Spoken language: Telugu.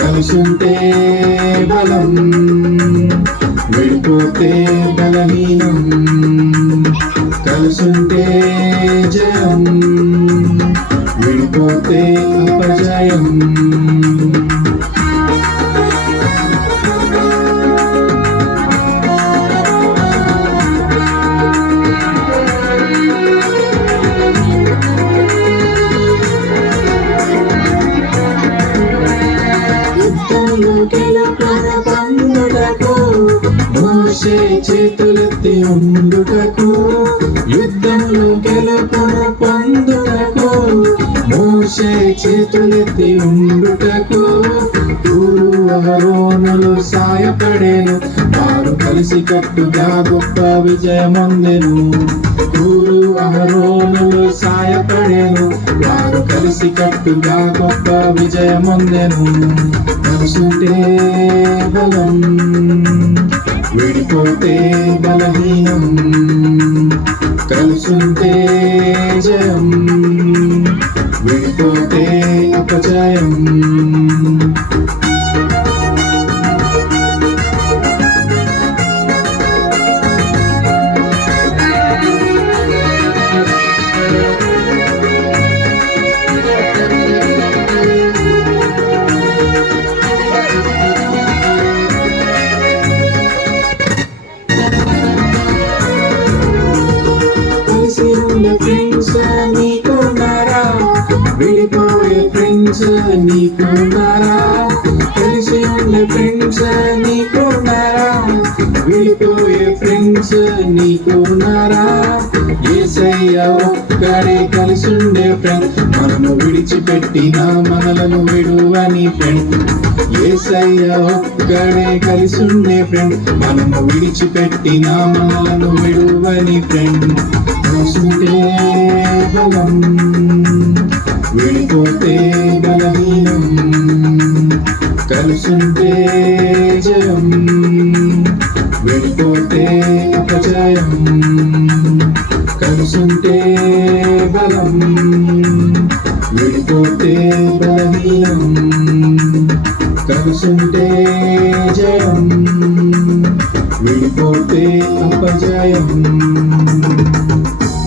కలిసుంటే బలం, విడిపోతే బలహీనం. కలిసుంటే జయం, విడిపోతే అపజయం. మోషే చేతులెత్తి ఉండుటకు, యుద్ధంలో గెలుపును పొందుటకు. మోషే చేతులెత్తి ఉండుటకు అహరోనులు సాయపడేను. వారు కలిసి కట్టుగా గొప్ప విజయమొందెను. అహరోనులు సాయపడేను. వారు కలిసి కట్టుగా గొప్ప విజయమొందెను. కలిసుంటే బలం, విడిపోతే బలహీనం. కలిసుంటే జయం, విడిపోతే అపజయం. ఫ్రెండ్స్ నీకున్నారా? విడిపోయే ఫ్రెండ్స్ నీకున్నారా? కలిసి ఉండే ఫ్రెండ్స్ నీకున్నారా? విడిపోయే ఫ్రెండ్స్ నీకున్నారా? యేసయ్య ఒక్కడే కలిసి ఉండే ఫ్రెండ్, మనము విడిచిపెట్టిన మనలను విడువని ఫ్రెండ్. యేసయ్య ఒక్కడే కలిసి ఉండే ఫ్రెండ్, మనము విడిచిపెట్టిన మనలను విడువని ఫ్రెండ్. కలిసుంటే బలం, విడిపోతే బలహీనం. కలిసుంటే జయం, విడిపోతే అపజయం. కలిసుంటే బలం, విడిపోతే బలహీనం. కలిసుంటే జయం, విడిపోతే అపజయం.